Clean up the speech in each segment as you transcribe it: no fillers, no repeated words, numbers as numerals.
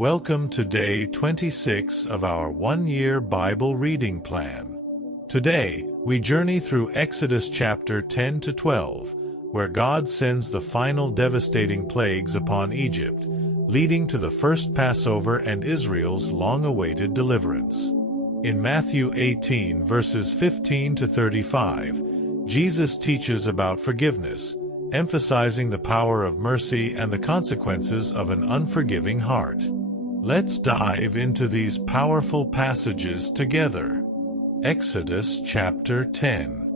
Welcome to day 26 of our one-year Bible reading plan. Today, we journey through Exodus chapter 10 to 12, where God sends the final devastating plagues upon Egypt, leading to the first Passover and Israel's long-awaited deliverance. In Matthew 18 verses 15 to 35, Jesus teaches about forgiveness, emphasizing the power of mercy and the consequences of an unforgiving heart. Let's dive into these powerful passages together. Exodus chapter 10.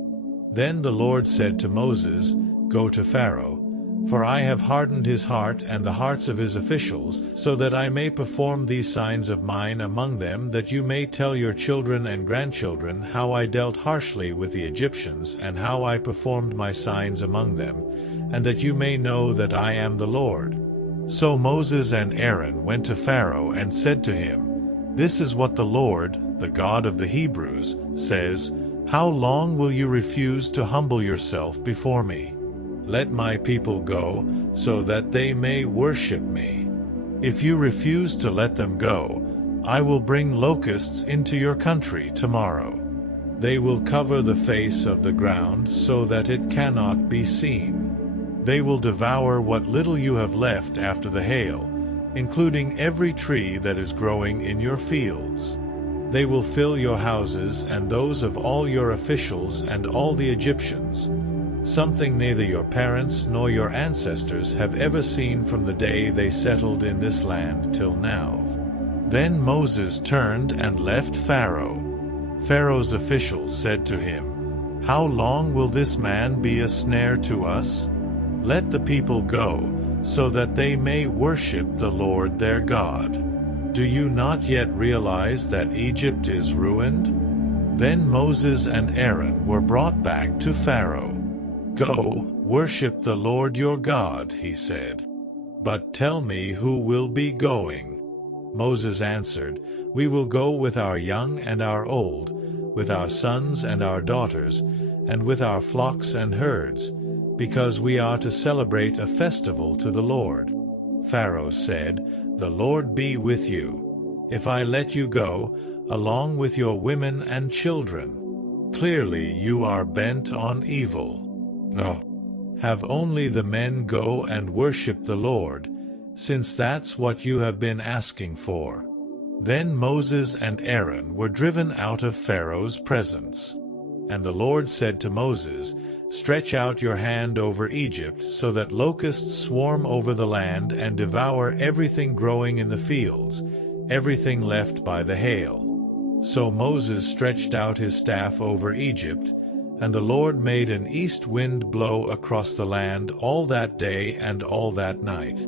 Then the Lord said to Moses, "Go to Pharaoh, for I have hardened his heart and the hearts of his officials, so that I may perform these signs of mine among them, that you may tell your children and grandchildren how I dealt harshly with the Egyptians and how I performed my signs among them, and that you may know that I am the Lord." So Moses and Aaron went to Pharaoh and said to him, "This is what the Lord, the God of the Hebrews, says, How long will you refuse to humble yourself before me? Let my people go, so that they may worship me. If you refuse to let them go, I will bring locusts into your country tomorrow. They will cover the face of the ground so that it cannot be seen. They will devour what little you have left after the hail, including every tree that is growing in your fields. They will fill your houses and those of all your officials and all the Egyptians, something neither your parents nor your ancestors have ever seen from the day they settled in this land till now." Then Moses turned and left Pharaoh. Pharaoh's officials said to him, "How long will this man be a snare to us? Let the people go, so that they may worship the Lord their God. Do you not yet realize that Egypt is ruined?" Then Moses and Aaron were brought back to Pharaoh. "Go, worship the Lord your God," he said. "But tell me who will be going." Moses answered, "We will go with our young and our old, with our sons and our daughters, and with our flocks and herds, because we are to celebrate a festival to the Lord." Pharaoh said, "The Lord be with you, if I let you go, along with your women and children. Clearly you are bent on evil. No, have only the men go and worship the Lord, since that's what you have been asking for." Then Moses and Aaron were driven out of Pharaoh's presence. And the Lord said to Moses, "Stretch out your hand over Egypt, so that locusts swarm over the land and devour everything growing in the fields, everything left by the hail." So Moses stretched out his staff over Egypt, and the Lord made an east wind blow across the land all that day and all that night.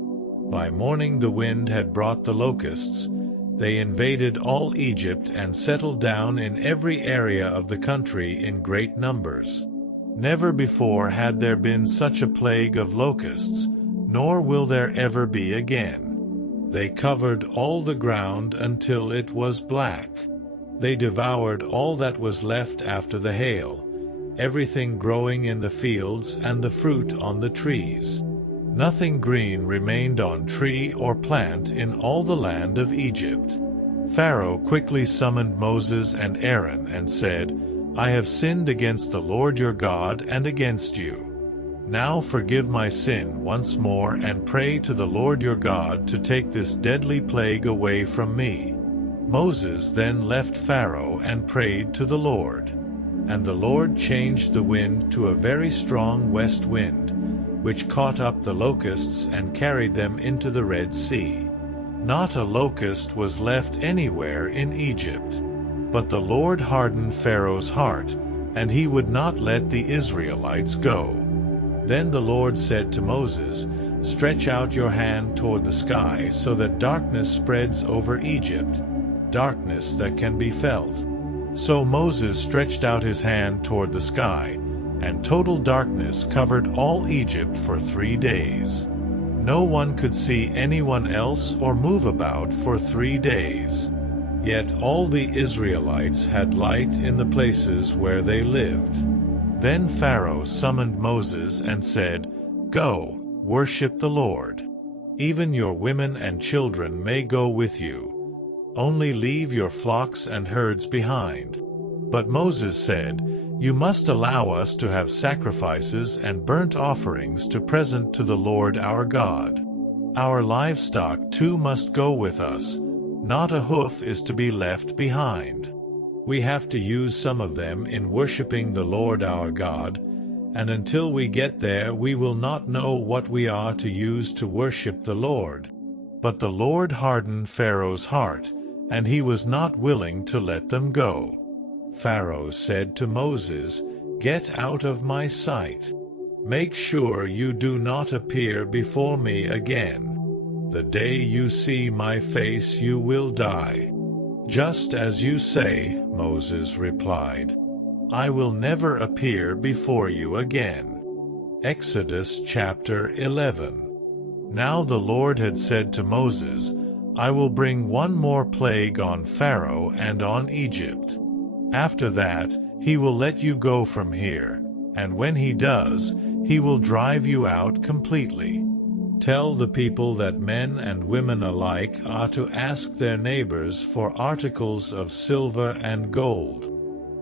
By morning the wind had brought the locusts. They invaded all Egypt and settled down in every area of the country in great numbers. Never before had there been such a plague of locusts, nor will there ever be again. They covered all the ground until it was black. They devoured all that was left after the hail, everything growing in the fields and the fruit on the trees. Nothing green remained on tree or plant in all the land of Egypt. Pharaoh quickly summoned Moses and Aaron and said, "I have sinned against the Lord your God and against you. Now forgive my sin once more and pray to the Lord your God to take this deadly plague away from me." Moses then left Pharaoh and prayed to the Lord. And the Lord changed the wind to a very strong west wind, which caught up the locusts and carried them into the Red Sea. Not a locust was left anywhere in Egypt. But the Lord hardened Pharaoh's heart, and he would not let the Israelites go. Then the Lord said to Moses, "Stretch out your hand toward the sky so that darkness spreads over Egypt, darkness that can be felt." So Moses stretched out his hand toward the sky, and total darkness covered all Egypt for 3 days. No one could see anyone else or move about for 3 days. Yet all the Israelites had light in the places where they lived. Then Pharaoh summoned Moses and said, "Go, worship the Lord." Even your women and children may go with you. Only leave your flocks and herds behind." But Moses said, "You must allow us to have sacrifices and burnt offerings to present to the Lord our God. Our livestock too must go with us. Not a hoof is to be left behind. We have to use some of them in worshiping the Lord our God, and until we get there we will not know what we are to use to worship the Lord." But the Lord hardened Pharaoh's heart, and he was not willing to let them go. Pharaoh said to Moses, "Get out of my sight. Make sure you do not appear before me again. The day you see my face you will die." "Just as you say," Moses replied. "I will never appear before you again." Exodus chapter 11. Now the Lord had said to Moses, "I will bring one more plague on Pharaoh and on Egypt. After that, he will let you go from here, and when he does, he will drive you out completely. Tell the people that men and women alike are to ask their neighbors for articles of silver and gold."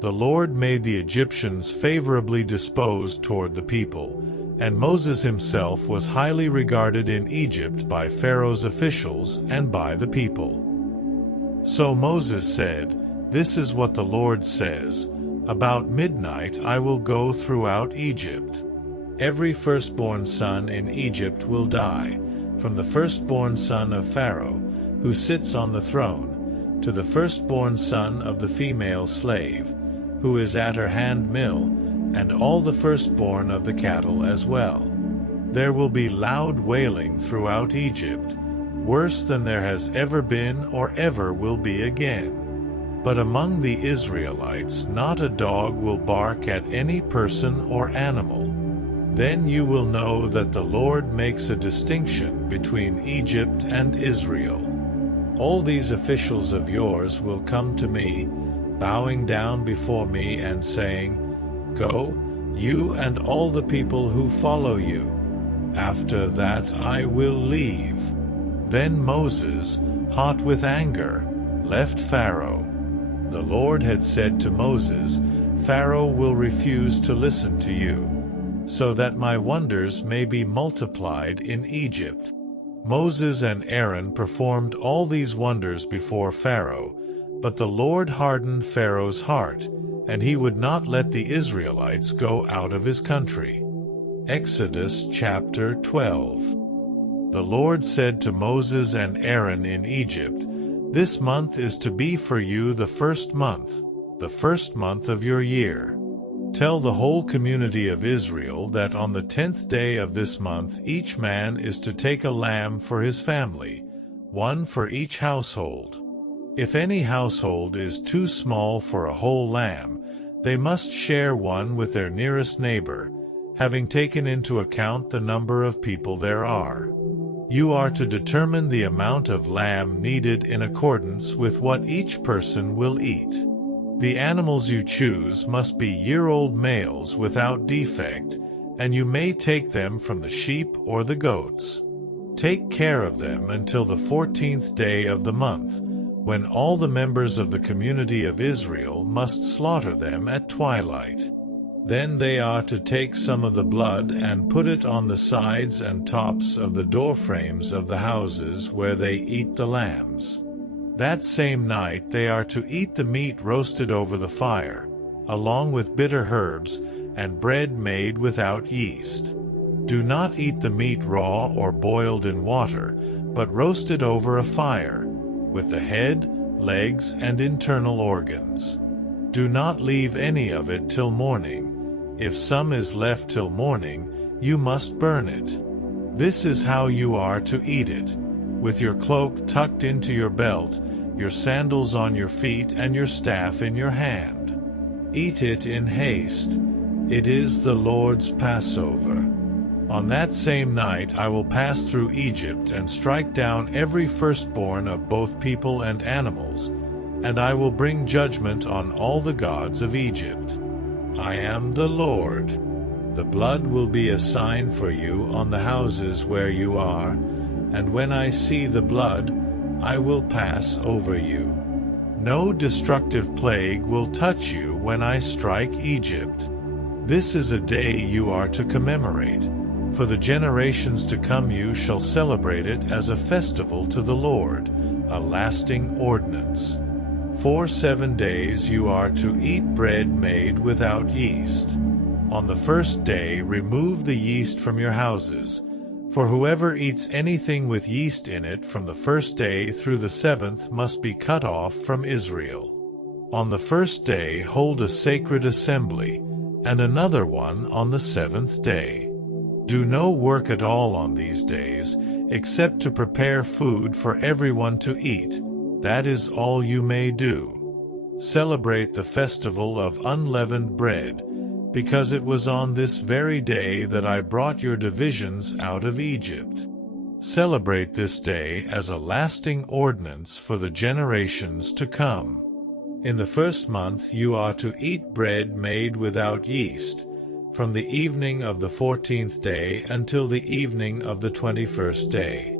The Lord made the Egyptians favorably disposed toward the people, and Moses himself was highly regarded in Egypt by Pharaoh's officials and by the people. So Moses said, "This is what the Lord says, about midnight I will go throughout Egypt. Every firstborn son in Egypt will die, from the firstborn son of Pharaoh, who sits on the throne, to the firstborn son of the female slave, who is at her handmill, and all the firstborn of the cattle as well. There will be loud wailing throughout Egypt, worse than there has ever been or ever will be again. But among the Israelites not a dog will bark at any person or animal. Then you will know that the Lord makes a distinction between Egypt and Israel. All these officials of yours will come to me, bowing down before me and saying, 'Go, you and all the people who follow you.' After that I will leave." Then Moses, hot with anger, left Pharaoh. The Lord had said to Moses, "Pharaoh will refuse to listen to you, so that my wonders may be multiplied in Egypt." Moses and Aaron performed all these wonders before Pharaoh, but the Lord hardened Pharaoh's heart, and he would not let the Israelites go out of his country. Exodus chapter 12. The Lord said to Moses and Aaron in Egypt, "This month is to be for you the first month of your year. Tell the whole community of Israel that on the 10th day of this month each man is to take a lamb for his family, one for each household. If any household is too small for a whole lamb, they must share one with their nearest neighbor, having taken into account the number of people there are. You are to determine the amount of lamb needed in accordance with what each person will eat. The animals you choose must be year-old males without defect, and you may take them from the sheep or the goats. Take care of them until the 14th day of the month, when all the members of the community of Israel must slaughter them at twilight. Then they are to take some of the blood and put it on the sides and tops of the doorframes of the houses where they eat the lambs. That same night they are to eat the meat roasted over the fire, along with bitter herbs and bread made without yeast. Do not eat the meat raw or boiled in water, but roasted over a fire, with the head, legs, and internal organs. Do not leave any of it till morning. If some is left till morning, you must burn it. This is how you are to eat it, with your cloak tucked into your belt, your sandals on your feet, and your staff in your hand. Eat it in haste. It is the Lord's Passover. On that same night I will pass through Egypt and strike down every firstborn of both people and animals, and I will bring judgment on all the gods of Egypt. I am the Lord. The blood will be a sign for you on the houses where you are, and when I see the blood, I will pass over you. No destructive plague will touch you when I strike Egypt. This is a day you are to commemorate. For the generations to come you shall celebrate it as a festival to the Lord, a lasting ordinance. For 7 days you are to eat bread made without yeast. On the first day remove the yeast from your houses, for whoever eats anything with yeast in it from the first day through the 7th must be cut off from Israel. On the first day hold a sacred assembly, and another one on the 7th day. Do no work at all on these days, except to prepare food for everyone to eat. That is all you may do. Celebrate the festival of unleavened bread, because it was on this very day that I brought your divisions out of Egypt. Celebrate this day as a lasting ordinance for the generations to come. In the first month you are to eat bread made without yeast, from the evening of the 14th day until the evening of the 21st day.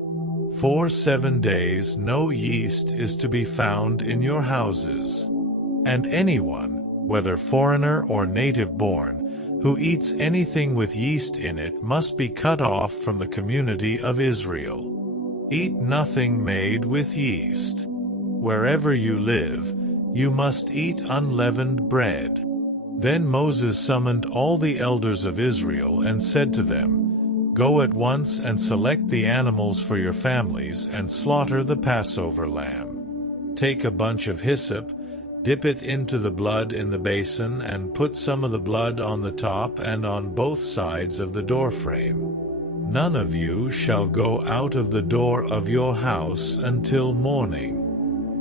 For 7 days no yeast is to be found in your houses. And anyone, whether foreigner or native-born, who eats anything with yeast in it must be cut off from the community of Israel. Eat nothing made with yeast. Wherever you live, you must eat unleavened bread. Then Moses summoned all the elders of Israel and said to them, Go at once and select the animals for your families and slaughter the Passover lamb. Take a bunch of hyssop, dip it into the blood in the basin, and put some of the blood on the top and on both sides of the doorframe. None of you shall go out of the door of your house until morning.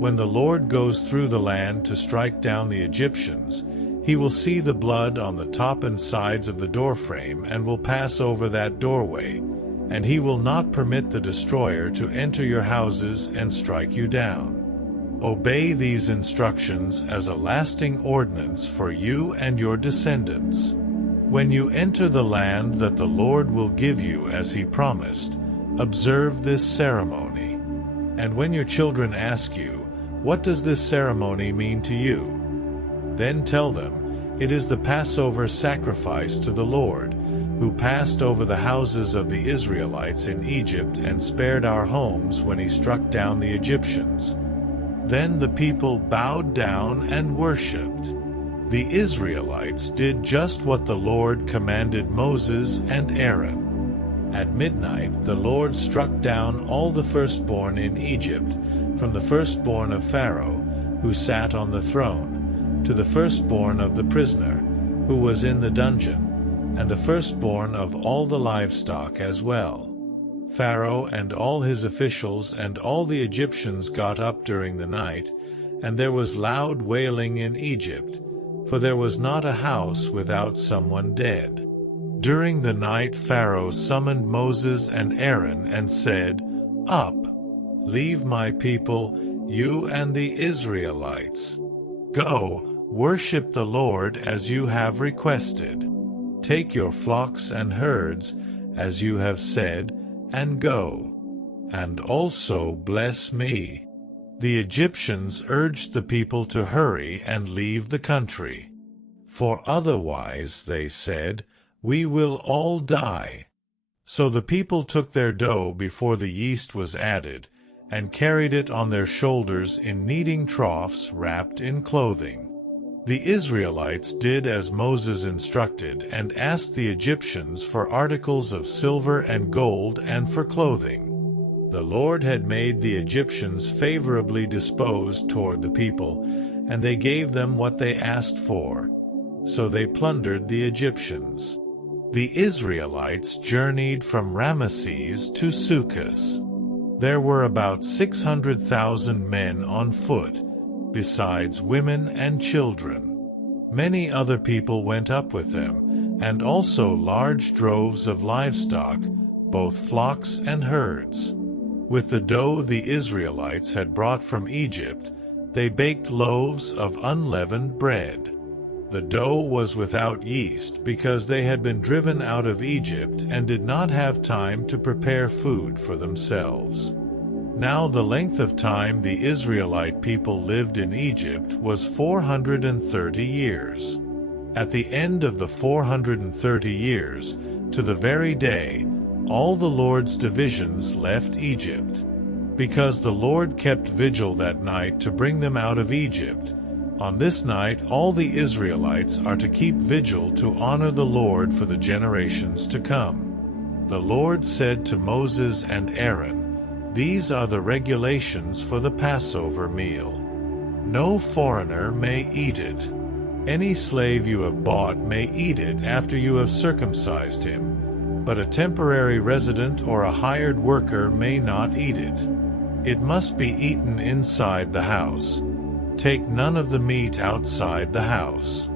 When the Lord goes through the land to strike down the Egyptians, he will see the blood on the top and sides of the doorframe and will pass over that doorway, and he will not permit the destroyer to enter your houses and strike you down. Obey these instructions as a lasting ordinance for you and your descendants. When you enter the land that the Lord will give you as he promised, observe this ceremony. And when your children ask you, What does this ceremony mean to you? Then tell them, It is the Passover sacrifice to the Lord, who passed over the houses of the Israelites in Egypt and spared our homes when he struck down the Egyptians. Then the people bowed down and worshipped. The Israelites did just what the Lord commanded Moses and Aaron. At midnight the Lord struck down all the firstborn in Egypt, from the firstborn of Pharaoh, who sat on the throne, to the firstborn of the prisoner, who was in the dungeon, and the firstborn of all the livestock as well. Pharaoh and all his officials and all the Egyptians got up during the night, and there was loud wailing in Egypt, for there was not a house without someone dead. During the night Pharaoh summoned Moses and Aaron and said, Up, leave my people, you and the Israelites. Go, worship the Lord as you have requested. Take your flocks and herds, as you have said, and go, and also bless me. The Egyptians urged the people to hurry and leave the country. For otherwise, they said, we will all die. So the people took their dough before the yeast was added, and carried it on their shoulders in kneading troughs wrapped in clothing. The Israelites did as Moses instructed, and asked the Egyptians for articles of silver and gold and for clothing. The Lord had made the Egyptians favorably disposed toward the people, and they gave them what they asked for. So they plundered the Egyptians. The Israelites journeyed from Ramesses to Succoth. There were about 600,000 men on foot, besides women and children. Many other people went up with them, and also large droves of livestock, both flocks and herds. With the dough the Israelites had brought from Egypt, they baked loaves of unleavened bread. The dough was without yeast because they had been driven out of Egypt and did not have time to prepare food for themselves. Now the length of time the Israelite people lived in Egypt was 430 years. At the end of the 430 years, to the very day, all the Lord's divisions left Egypt. Because the Lord kept vigil that night to bring them out of Egypt, on this night all the Israelites are to keep vigil to honor the Lord for the generations to come. The Lord said to Moses and Aaron, "These are the regulations for the Passover meal. No foreigner may eat it. Any slave you have bought may eat it after you have circumcised him, but a temporary resident or a hired worker may not eat it. It must be eaten inside the house. Take none of the meat outside the house.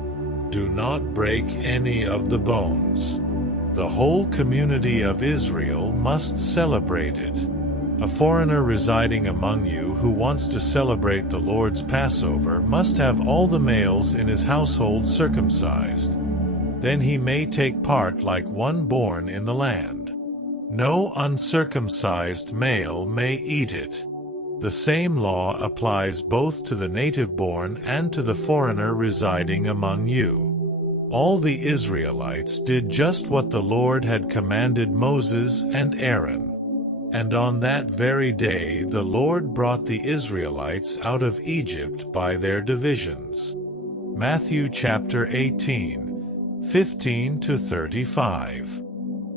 Do not break any of the bones. The whole community of Israel must celebrate it. A foreigner residing among you who wants to celebrate the Lord's Passover must have all the males in his household circumcised. Then he may take part like one born in the land. No uncircumcised male may eat it. The same law applies both to the native-born and to the foreigner residing among you." All the Israelites did just what the Lord had commanded Moses and Aaron. And on that very day the Lord brought the Israelites out of Egypt by their divisions. Matthew chapter 18, 15-35.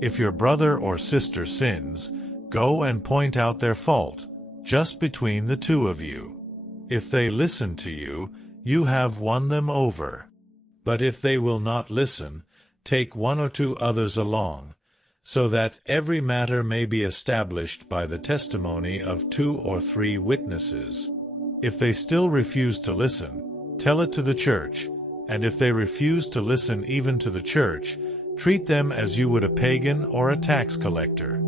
If your brother or sister sins, go and point out their fault, just between the two of you. If they listen to you, you have won them over. But if they will not listen, take one or two others along, so that every matter may be established by the testimony of 2 or 3 witnesses. If they still refuse to listen, tell it to the church, and if they refuse to listen even to the church, treat them as you would a pagan or a tax collector.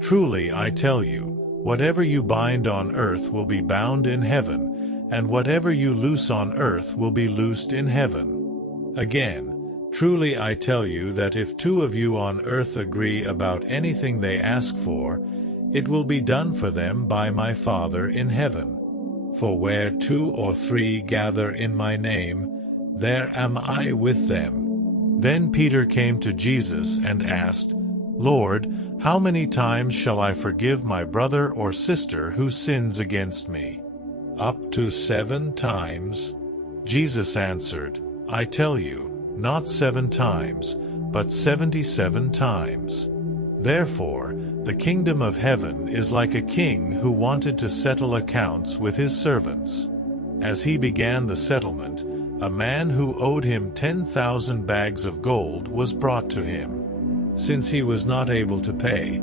Truly, I tell you, whatever you bind on earth will be bound in heaven, and whatever you loose on earth will be loosed in heaven. Again, truly I tell you that if 2 of you on earth agree about anything they ask for, it will be done for them by my Father in heaven. For where 2 or 3 gather in my name, there am I with them. Then Peter came to Jesus and asked, "Lord, how many times shall I forgive my brother or sister who sins against me? Up to 7 times?" Jesus answered, "I tell you, not 7 times, but 77 times. Therefore, the kingdom of heaven is like a king who wanted to settle accounts with his servants. As he began the settlement, a man who owed him 10,000 bags of gold was brought to him. Since he was not able to pay,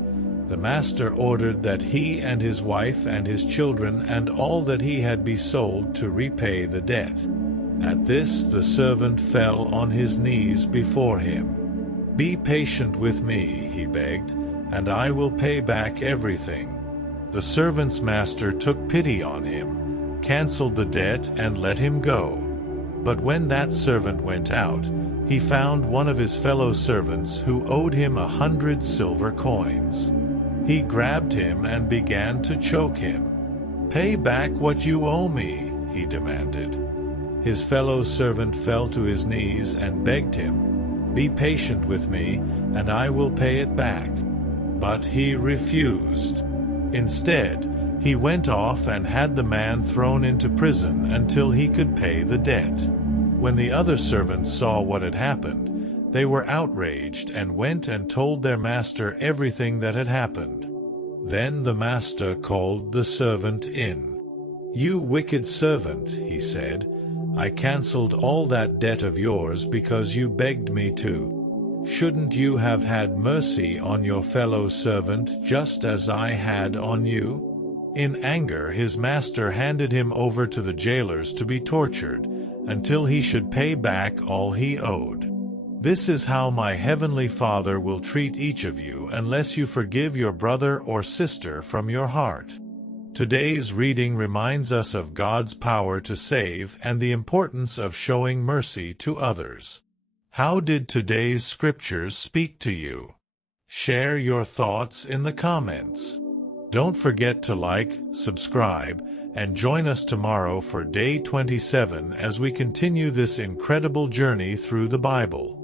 the master ordered that he and his wife and his children and all that he had be sold to repay the debt. At this the servant fell on his knees before him. "Be patient with me," he begged, "and I will pay back everything." The servant's master took pity on him, canceled the debt, and let him go. But when that servant went out, he found one of his fellow servants who owed him 100 silver coins. He grabbed him and began to choke him. "Pay back what you owe me," he demanded. His fellow servant fell to his knees and begged him, "Be patient with me, and I will pay it back." But he refused. Instead, he went off and had the man thrown into prison until he could pay the debt. When the other servants saw what had happened, they were outraged and went and told their master everything that had happened. Then the master called the servant in. "You wicked servant," he said, "I canceled all that debt of yours because you begged me to. Shouldn't you have had mercy on your fellow servant just as I had on you?" In anger, his master handed him over to the jailers to be tortured until he should pay back all he owed. This is how my heavenly Father will treat each of you unless you forgive your brother or sister from your heart. Today's reading reminds us of God's power to save and the importance of showing mercy to others. How did today's scriptures speak to you? Share your thoughts in the comments. Don't forget to like, subscribe, and join us tomorrow for day 27 as we continue this incredible journey through the Bible.